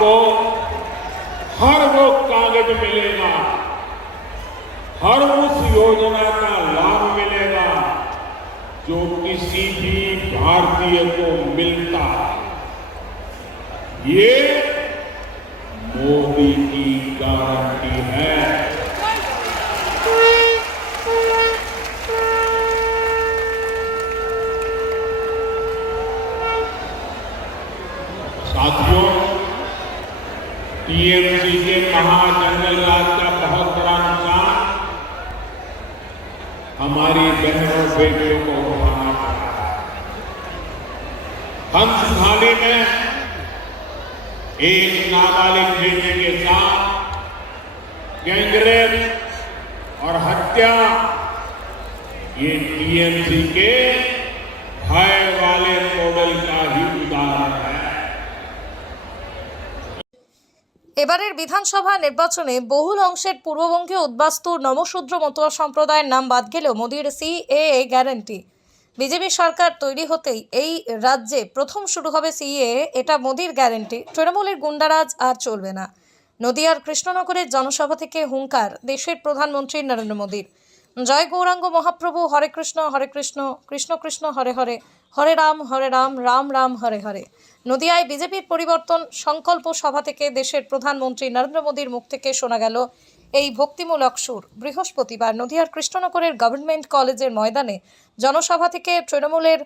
आपको हर वो कागज मिलेगा, हर उस योजना का लाभ मिलेगा जो किसी भी भारतीय को मिलता है। ये मोदी की गारंटी है। साथियों, टीएमसी के महाजनरल राज का बहुत बड़ा नुकसान हमारी बहनों बेटियों को उठाना पड़ा है। हंसधानी में एक नाबालिग बेटे के साथ गैंगरेप और हत्या, ये टीएमसी के भय वाले मॉडल का ही उदाहरण है। এবারের বিধানসভা নির্বাচনে বহুল অংশের পূর্ববঙ্গে উদ্বাস্তু নমশূদ্র মতুয়া সম্প্রদায়ের নাম বাদ গেলেও মোদির সিএএ গ্যারান্টি। বিজেপি সরকার তৈরি হতেই এই রাজ্যে প্রথম শুরু হবে সিএএ, এটা মোদির গ্যারান্টি। তৃণমূলের গুন্ডারাজ আর চলবে না। নদিয়ার কৃষ্ণনগরের জনসভা থেকে হুঙ্কার দেশের প্রধানমন্ত্রী নরেন্দ্র মোদির। জয় গৌরাঙ্গ মহাপ্রভু, হরে কৃষ্ণ কৃষ্ণ কৃষ্ণ হরে হরে, হরে রাম রাম রাম হরে হরে। নদিয়ায় বিজেপির পরিবর্তন সংকল্প সভা থেকে দেশের প্রধানমন্ত্রী নরেন্দ্র মোদির মুখ থেকে শোনা গেল এই ভক্তিমূলক সুর। বৃহস্পতিবার নদিয়ার কৃষ্ণনগরের গভর্নমেন্ট কলেজের ময়দানে জনসভা থেকে তৃণমূলের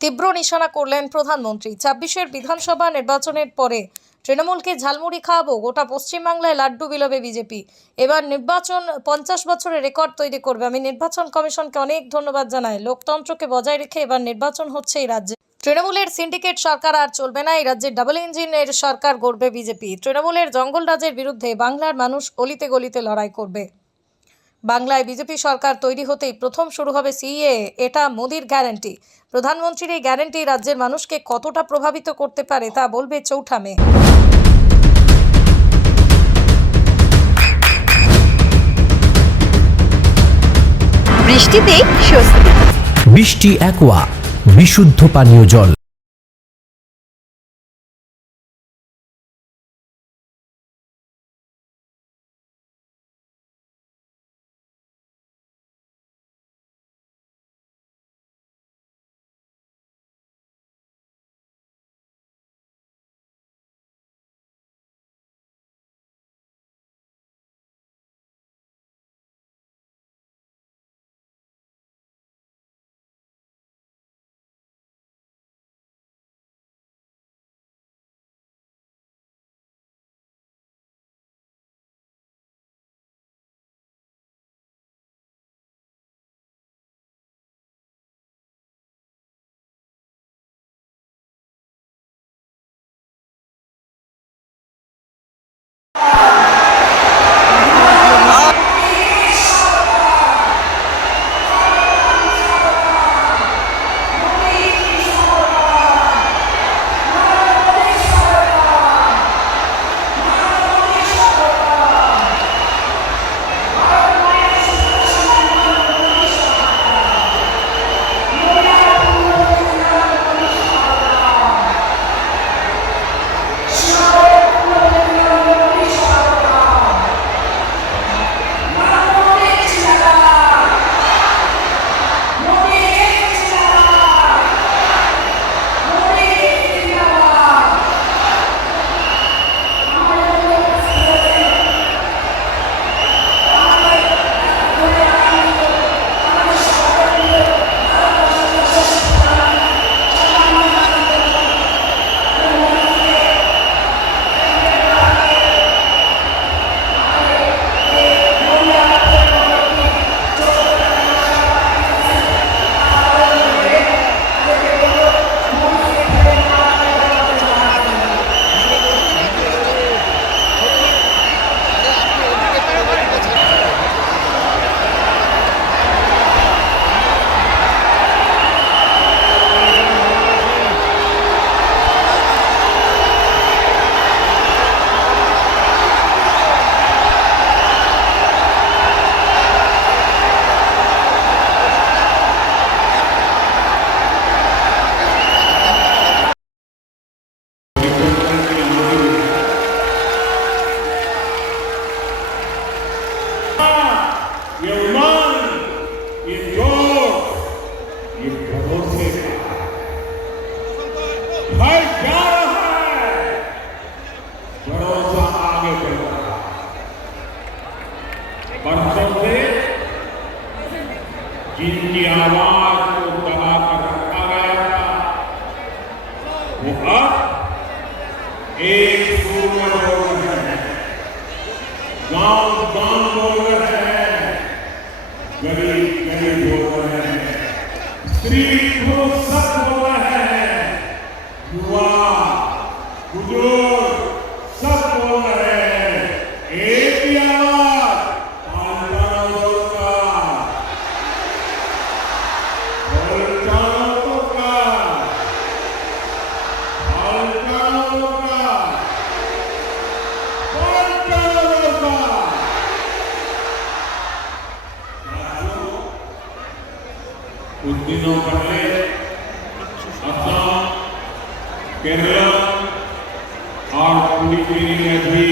তীব্র নিশানা করলেন প্রধানমন্ত্রী। ২৬-এর বিধানসভা নির্বাচনের পরে তৃণমূলকে ঝালমুড়ি খাওয়াবো, গোটা পশ্চিমবাংলায় লাড্ডু বিলাবে বিজেপি। এবার নির্বাচন ৫০ বছরের রেকর্ড তৈরি করবে। আমি নির্বাচন কমিশনকে অনেক ধন্যবাদ জানাই। লোকতন্ত্রকে বজায় রেখে এবার নির্বাচন হচ্ছে এই রাজ্যে। তৃণমূলের সিন্ডিকেট সরকার আর চলবে না। এই রাজ্যে ডাবল ইঞ্জিনের সরকার গড়বে বিজেপি। তৃণমূলের জঙ্গলরাজের বিরুদ্ধে বাংলার মানুষ অলিতে গলিতে লড়াই করবে। বাংলায় বিজেপি সরকার তৈরি হতেই প্রথম শুরু হবে সিএএ, এটা মোদির গ্যারান্টি। প্রধানমন্ত্রীর এই গ্যারান্টি রাজ্যের মানুষকে কতটা প্রভাবিত করতে পারে তা বলবে চৌঠা মে। বৃষ্টিতেই স্বস্তি। বৃষ্টি অ্যাকোয়া, বিশুদ্ধ পানীয় জল। आवाज को दबा कर रखा गया था, वो अब एक सुर में बोल रहे हैं, गांव गांव बोल रहे हैं, गरीब गरीब बोल रहे हैं, स्त्री पुरुष सब बोल रहे हैं, युवा बुजुर्ग सब बोल रहे हैं, एक ही आवाज, पालचालों का, पालचालों का, पालचालों का, पालचालों का। कुछ दिनों पहले असम, केरला और पुडुचेरी में भी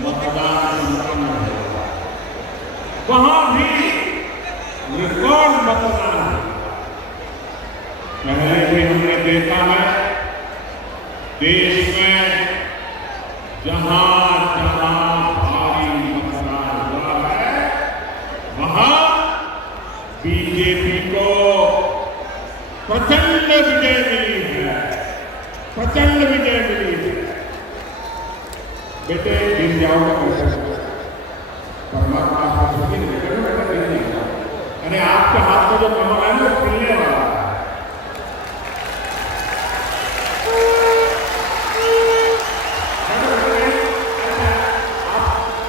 मतदान संपन्न हुआ। वहां भी रिकॉर्ड मतदान हुआ। पहले भी हमने देखा है देश में जहां जहां भारी मतदान हुआ है, वहां बीजेपी को प्रचंड विजय मिली है, प्रचंड विजय मिली है। बेटे गिर जाओगे परमात्मा आपको सभी नहीं। अरे आपके हाथ में जो कमल है वो खिलने वाला है।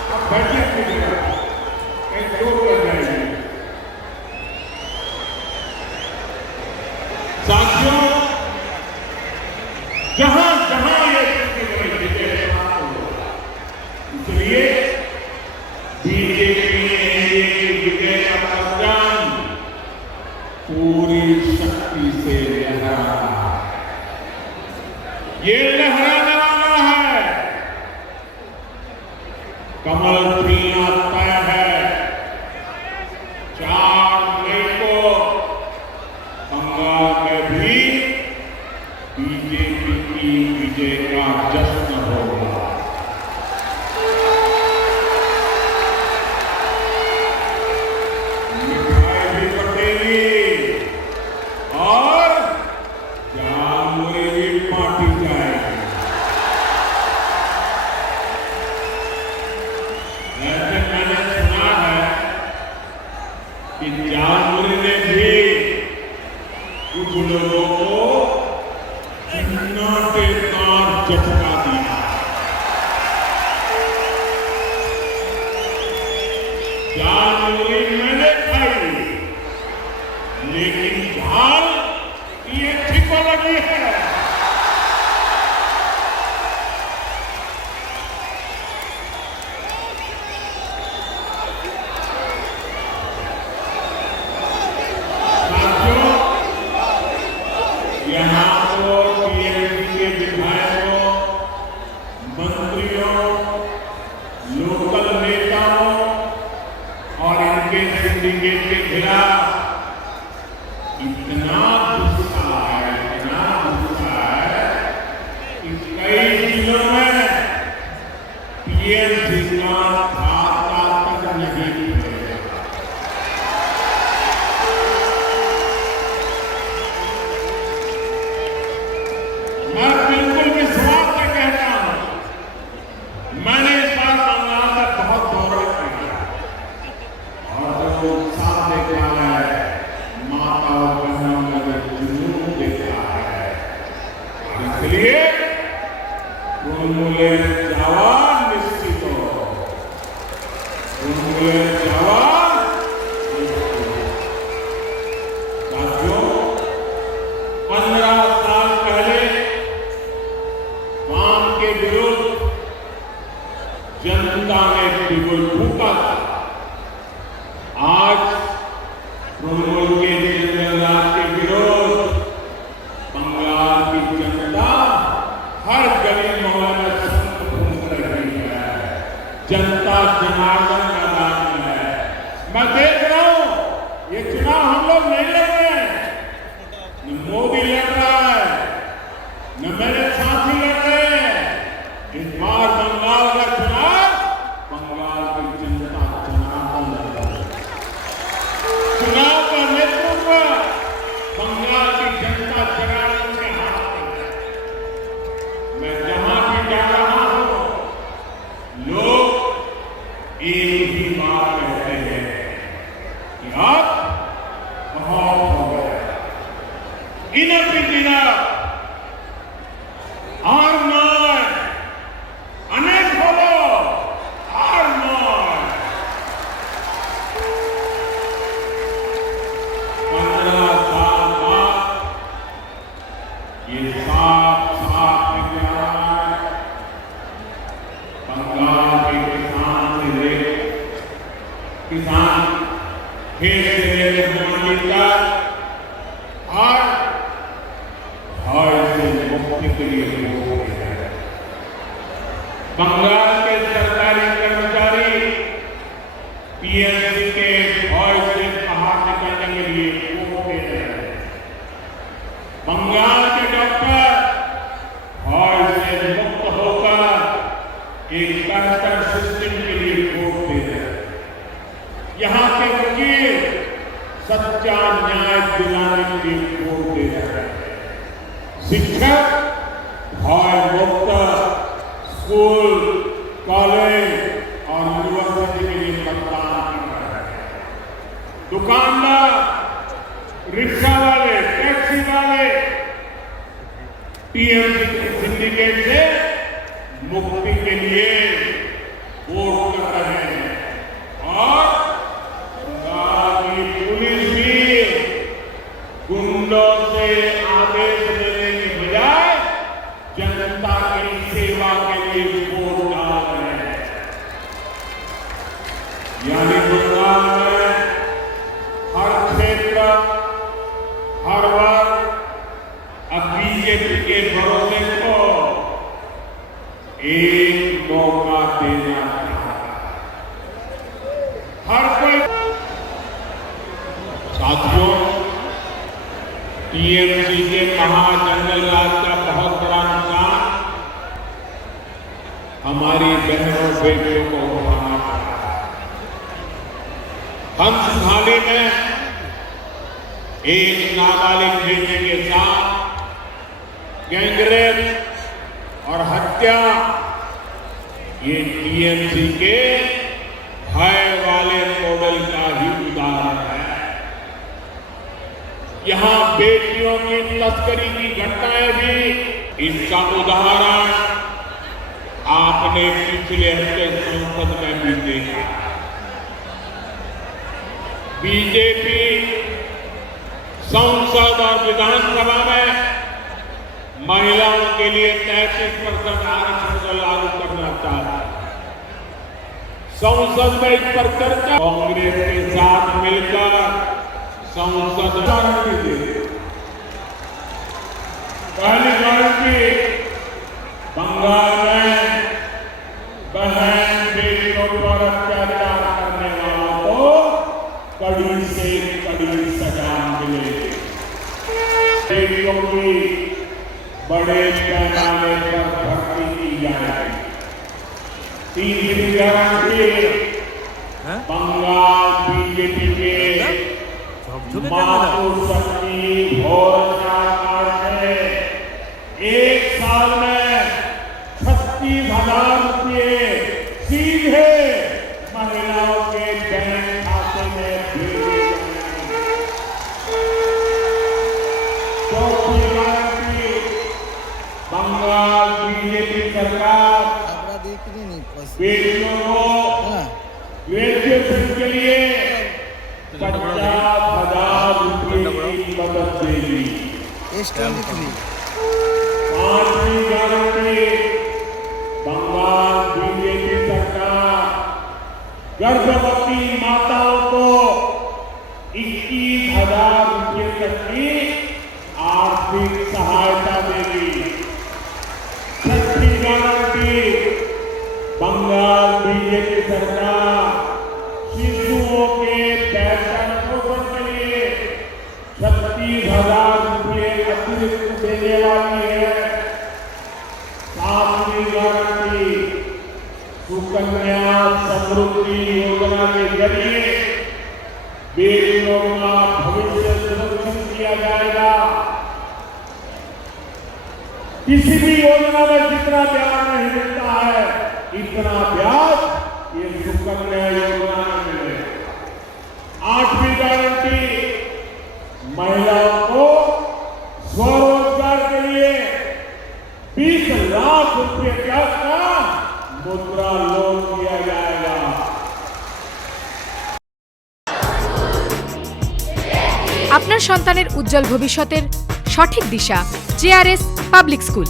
आप बैठिए कहीं जोर कर जाएंगे। साथियों, जहां जहां ये इसलिए बीजेपी ने विजय का प्रचार पूरी शक्ति से लहरा, ये लहराने वाला है। कमल खिलना तय है। 4 मई को बंगाल में भी बीजेपी की विजय का जश्न होगा। मिठाई भी बटेगी और जामुन भी बांटी जाएगी। वैसे मैंने सुना है कि जामुन ने भी कुछ लोगों को नाटेदार झटका दिया। जामुनी मैंने खाई, लेकिन झाल ये ठीक लगी है। साथियों, यहाँ टीएमसी के विधायकों, मंत्रियों, लोकल नेताओं और इनके सिंडिकेट के खिलाफ इतना गुस्सा है कि कई जिलों में टीएमसी का खाता तक नहीं खुलेगा। मैं बिल्कुल विश्वास से कहता हूं, मैंने इस बार बंगाल में बहुत दौरे किया और जो उत्साह देखा है, माता और बहनों का जो जुनून देखा है, इसलिए तृणमूले जवान निश्चित हो, तृणमूले जवान निश्चित हो। साथियों, 15 साल पहले काम के विरुद्ध जनता ने बिल्कुल फूका था। आज तृणमूल के जनता के विरोध बंगाल की जनता हर गली मोहल्ले में संत घूम रही है। जनता जनार्दन का नाम है। मैं देख रहा हूं ये चुनाव हम लोग नहीं लड़ रहे हैं, न मोदी लड़ रहा है, न मेरे साथी लड़ रहे हैं। इस बार बंगाल का चुनाव बंगाल की जनता जनार्दन लड़ रही है। चुनाव का मैं जहां भी जा रहा हूं लोग एक ही बात कहते हैं कि अब बहुत हो गया, इनफ इज इनफ, और नॉट अनेक बोलो, और नॉट 15 साल बाद ये साफ साफ निकल रहा है। बंगाल के किसान से लेकर किसान खेत से लेकर मंडी तक और से मुक्ति के लिए हो गया है। बंगाल के सरकारी कर्मचारी पीएमसी के भय से बाहर निकलने के लिए वोट दे रहे हैं। बंगाल के डॉक्टर भय से मुक्त होकर एक बेहतर सिस्टम के लिए वोट दे रहे हैं। यहाँ के वकील सच्चा न्याय दिलाने के लिए वोट दे रहे हैं। शिक्षक भय मुक्त स्कूल, कॉलेज और यूनिवर्सिटी के लिए मतदान कर रहे हैं। दुकानदार, रिक्शा वाले, टैक्सी वाले टीएमसी के सिंडिकेट से मुक्ति के लिए वोट कर रहे हैं। और पुलिस भी गुंडों से आदेश देने की बजाय जनता की सेवा के लिए वोट डाल रहे हैं। यानी बंगाल में हर क्षेत्र, हर वर्ग अब बीजेपी के भरोसे को एक मौका देना चाहता है। हर कोई साथियों, टीएमसी के महाजंगल राज का बहुत बड़ा नुकसान हमारी बहनों बेटियों को उठाना पड़ा। हंसखाली में एक नाबालिग बेटी के साथ गैंगरेप और हत्या, ये टीएमसी के भय वाले मॉडल का ही उदाहरण है। यहां बेटियों की तस्करी की घटनाएं भी, इसका उदाहरण आपने पिछले हफ्ते संसद में भी देखा। बीजेपी संसद और विधानसभा में महिलाओं के लिए 33% आरक्षण को लागू करना चाहता है। संसद में इस पर चर्चा, कांग्रेस के साथ मिलकर संसद पहली गारंटी बंगाल में बहन बेटियों पर अत्याचार करने वालों को कड़ी से कड़ी सजा मिले। बेटियों की बड़े पैमाने पर भर्ती की जाएगी। तीसरी गारंटी बंगाल बीजेपी के मातृशक्ति घोषणा से 1 साल में 36,000 रुपये सीधे महिलाओं के बैंक खाते में भेजे जाएंगे। चौथी गारंटी, बंगाल बीजेपी सरकार बेटियों को ग्रेजुएशन के लिए 50,000 रुपये की मदद देगी। पांचवी गारंटी, बंगाल बीजेपी सरकार गर्भवती माताओं को 21,000 रुपये तक की आर्थिक सहायता देगी। छठी गारंटी, बंगाल बीजेपी सरकार शिशुओं के बेहतर पोषण के लिए 36,000 रुपये अतिरिक्त देने वाली है। सातवीं गारंटी, सुकन्या समृद्धि योजना के जरिए बेटियों का भविष्य सुरक्षित किया जाएगा। किसी भी योजना में इतना ब्याज नहीं मिलता है, इतना ब्याज ये सुकन्या योजना में मिले। 8वीं गारंटी, महिलाओं को स्वरोजगार के लिए 20 लाख रुपए तक का मुद्रा लोन दिया जाएगा। আপনার সন্তানের উজ্জ্বল ভবিষ্যতের সঠিক দিশা JRS public school.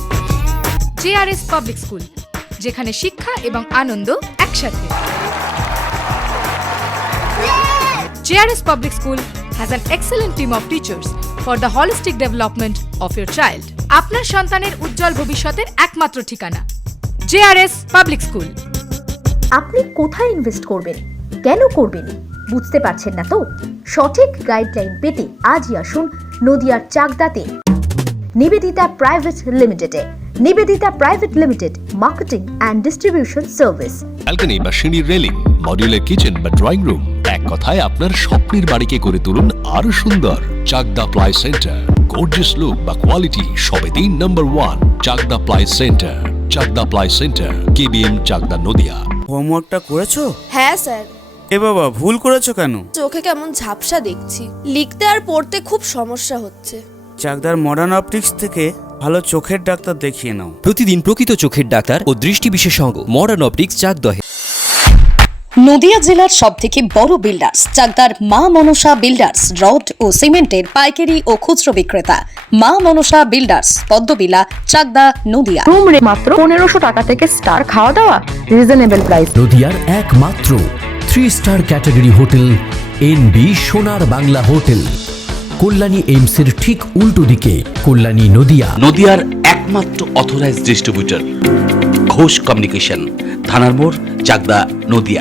JRS public school, যেখানে শিক্ষা এবং আনন্দ একসাথে। JRS public school has an excellent team of teachers for the holistic development of your child. আপনার সন্তানের উজ্জ্বল ভবিষ্যতের একমাত্র ঠিকানা জেআরএস পাবলিক স্কুল। আপনি কোথায় ইনভেস্ট করবেন, কেন করবেন, বুঝতে পারছেন না তো? সঠিক গাইডলাইন পেতে আজই আসুন নদিয়ার চাকদাতে নিবেদিতা প্রাইভেট লিমিটেডে। Nivedita private limited, marketing and distribution service. Balcony বা সিঁড়ির রেলিং, মডিউলার কিচেন বা ড্রয়িং রুম, এক কথায় আপনার স্বপ্নের বাড়িকে করে তুলুন আরো সুন্দর। Chakdah ply centre, gorgeous look বা কোয়ালিটি সবেতেই number 1। Chakdah ply centre, Chakdah ply centre, KBM, Chakdah, Nadia. হোমওয়ার্কটা করেছো? হ্যাঁ স্যার। এ বাবা, ভুল করেছো কেন? চোখে কেমন ঝাপসা দেখছি, লিখতে আর পড়তে খুব সমস্যা হচ্ছে। চাকদার মডার্ন অপটিক্স থেকে ভালো চোখের ডাক্তার দেখিয়ে নাও। প্রতিদিন প্রকৃত চোখের ডাক্তার ও দৃষ্টি বিশেষজ্ঞ মডার্ন অপটিক্স চাকদহে। নদিয়া জেলার সবথেকে বড় বিল্ডার্স চাকদার মা মনসা বিল্ডার্স, রড ও সিমেন্টের পাইকারি ও খুচরো বিক্রেতা। মা মনসা বিল্ডার্স, পদ্মবিলা, চাকদা, নদিয়া। রুম রে মাত্র 1500 টাকা থেকে স্টার, খাওয়া দাওয়া রিজনেবল প্রাইস। নদিয়ার একমাত্র 3 স্টার ক্যাটাগরি হোটেল এনবি সোনার বাংলা হোটেল, কল্যাণী এইমসের ঠিক উল্টো দিকে, কল্যাণী, নদিয়া। নদিয়ার একমাত্র অথরাইজড ডিস্ট্রিবিউটর ঘোষ কমিউনিকেশন, থানার মোড়, চাকদা, নদিয়া।